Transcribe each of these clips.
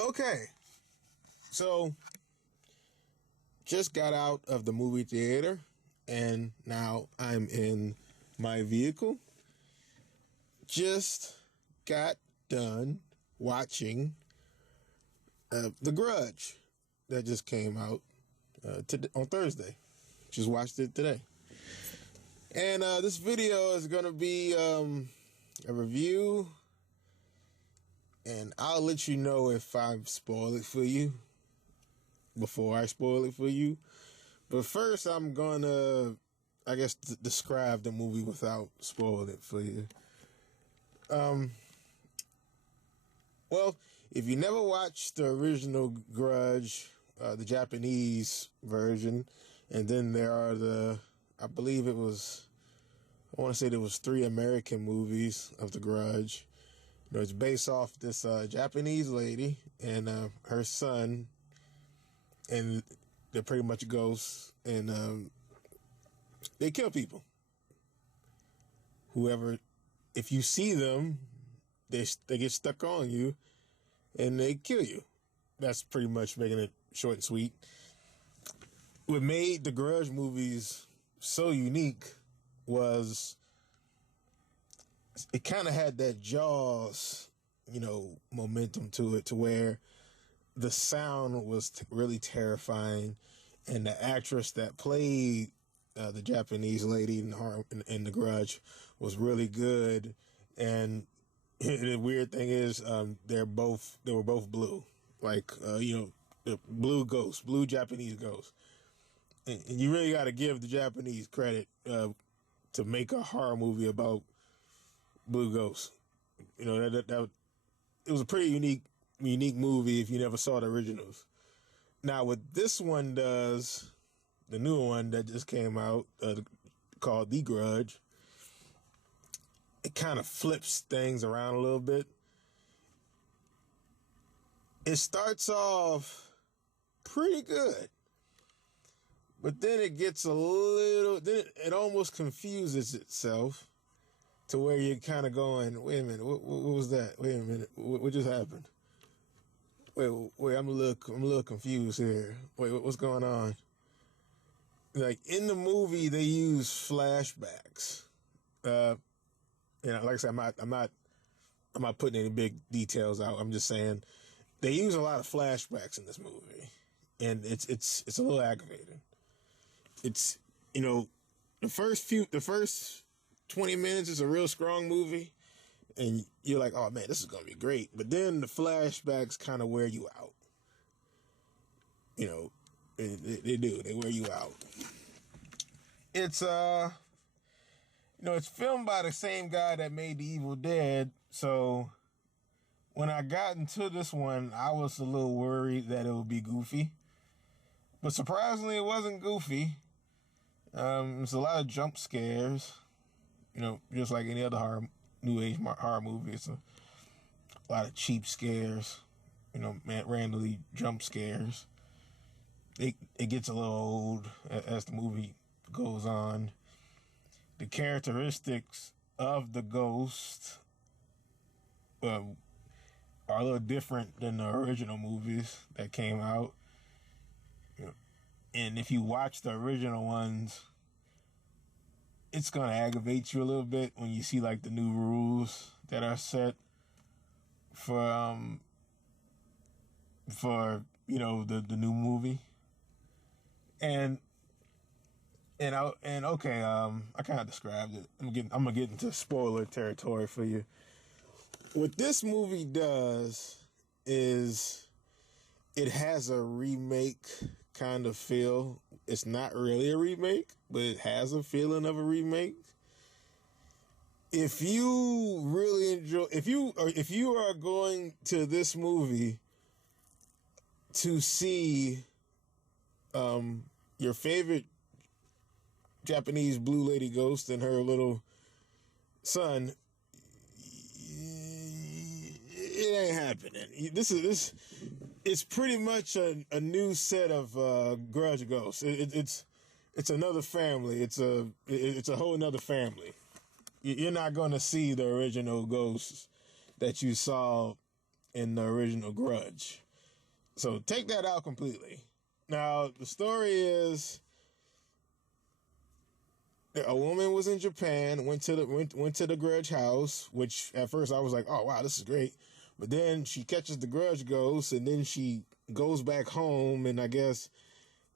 Okay, so just got out of the movie theater, and now I'm in my vehicle. Just got done watching The Grudge that just came out on Thursday. Just watched it today. And this video is going to be a review, and I'll let you know if I've spoiled it for you before I spoil it for you. But first, I'm going to, I guess, describe the movie without spoiling it for you. Well, if you never watched the original Grudge, the Japanese version, and then there are I believe it was, I want to say there was 3 American movies of the Grudge. You know, it's based off this Japanese lady and her son, and they're pretty much ghosts, and they kill people. Whoever, if you see them, they get stuck on you, and they kill you. That's pretty much making it short and sweet. What made the Grudge movies so unique was it kind of had that Jaws, momentum to it, to where the sound was really terrifying, and the actress that played the Japanese lady in the Grudge was really good. And the weird thing is, they were both blue, like the blue Japanese ghosts. And you really got to give the Japanese credit to make a horror movie about blue ghosts. That it was a pretty unique movie if you never saw the originals. Now, what this one does, the new one that just came out, called The Grudge, it kind of flips things around a little bit. It starts off pretty good, but then it gets it almost confuses itself to where you're kind of going, wait a minute, what was that? Wait a minute, what just happened? Wait, I'm a little confused here. Wait, what's going on? Like, in the movie, they use flashbacks. Like I said, I'm not putting any big details out. I'm just saying they use a lot of flashbacks in this movie, and it's a little aggravating. It's, the first 20 minutes is a real strong movie, and you're like, oh man, this is gonna be great. But then the flashbacks kind of wear you out. They do. They wear you out. It's it's filmed by the same guy that made The Evil Dead. So when I got into this one, I was a little worried that it would be goofy, but surprisingly, it wasn't goofy. It's a lot of jump scares. Just like any other new age horror movie, it's a lot of cheap scares. Randomly jump scares. It gets a little old as the movie goes on. The characteristics of the ghost are a little different than the original movies that came out. And if you watch the original ones, it's going to aggravate you a little bit when you see like the new rules that are set for the new movie. And okay, I kind of described it. I'm gonna get into spoiler territory for you. What this movie does is it has a remake kind of feel. It's not really a remake, but it has a feeling of a remake. If you really enjoy, if you are going to this movie to see your favorite Japanese blue lady ghost and her little son, it ain't happening. It's pretty much a new set of Grudge ghosts. It's another family. It's a whole another family. You're not going to see the original ghosts that you saw in the original Grudge. So take that out completely. Now, the story is a woman was in Japan, went to the Grudge house, which at first I was like, oh, wow, this is great. But then she catches the Grudge ghost, and then she goes back home, and I guess,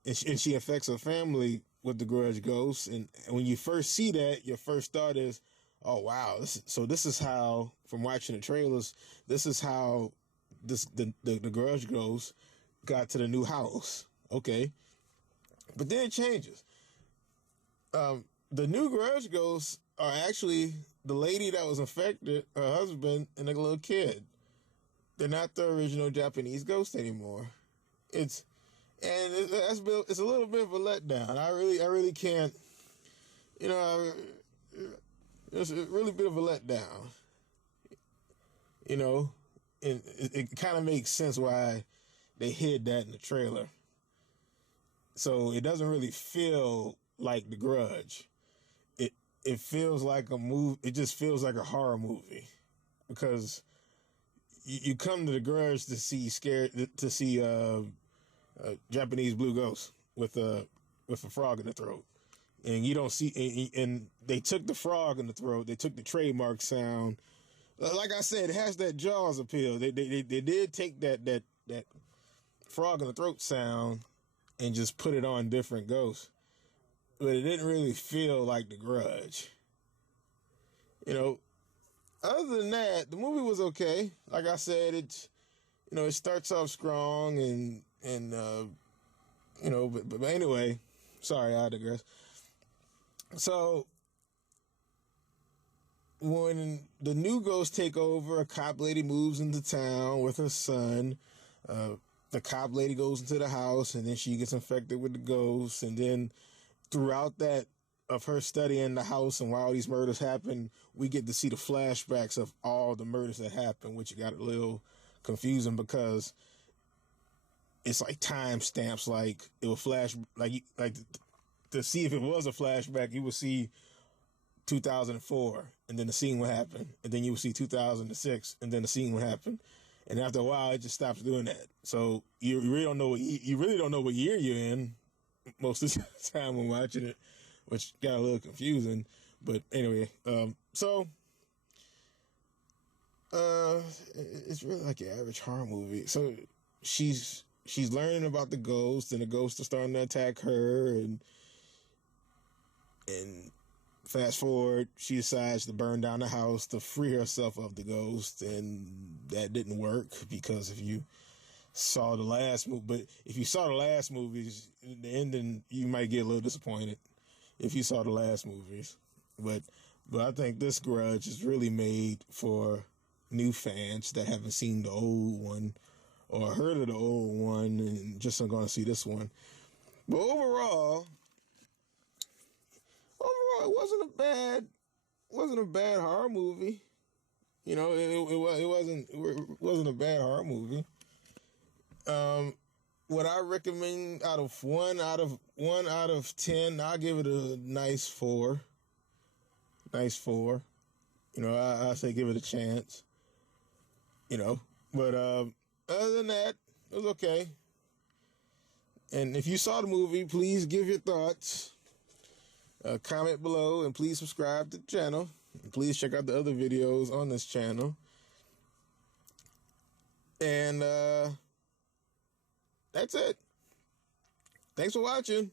and she affects her family with the Grudge ghost. And when you first see that, your first thought is, oh, wow. This is how, from watching the trailers, this is how the Grudge ghost got to the new house. Okay. But then it changes. The new Grudge ghosts are actually the lady that was infected, her husband, and a little kid. They're not the original Japanese ghost anymore. It's a little bit of a letdown. I really can't, it's a really bit of a letdown. And it kind of makes sense why they hid that in the trailer. So it doesn't really feel like The Grudge. It feels like a movie. It just feels like a horror movie, because you come to The Grudge to see Japanese blue ghost with a frog in the throat, and you don't see. And they took the frog in the throat. They took the trademark sound. Like I said, it has that Jaws appeal. They did take that frog in the throat sound and just put it on different ghosts. But it didn't really feel like The Grudge. Other than that, the movie was okay. Like I said, it starts off strong but anyway, sorry, I digress. So when the new ghosts take over, a cop lady moves into town with her son. The cop lady goes into the house, and then she gets infected with the ghosts, and then throughout that of her studying the house and while these murders happen, we get to see the flashbacks of all the murders that happened, which got a little confusing because it's like time stamps. Like it will flash, like to see if it was a flashback, you would see 2004, and then the scene would happen, and then you would see 2006, and then the scene would happen, and after a while, it just stops doing that. So you really don't know what year you're in most of the time when watching it, which got a little confusing. But anyway, it's really like an average horror movie. So she's learning about the ghost, and the ghosts are starting to attack her, and fast forward, she decides to burn down the house to free herself of the ghost, and that didn't work because if you saw the last movies, the ending, you might get a little disappointed if you saw the last movies. But I think this Grudge is really made for new fans that haven't seen the old one or heard of the old one and just are going to see this one. But overall, it wasn't a bad horror movie. It wasn't a bad horror movie. Would I recommend out of 1 out of 10? I'll give it a nice 4. Nice 4. I say give it a chance. But other than that, it was okay. And if you saw the movie, please give your thoughts. Comment below, and please subscribe to the channel. And please check out the other videos on this channel. And that's it. Thanks for watching.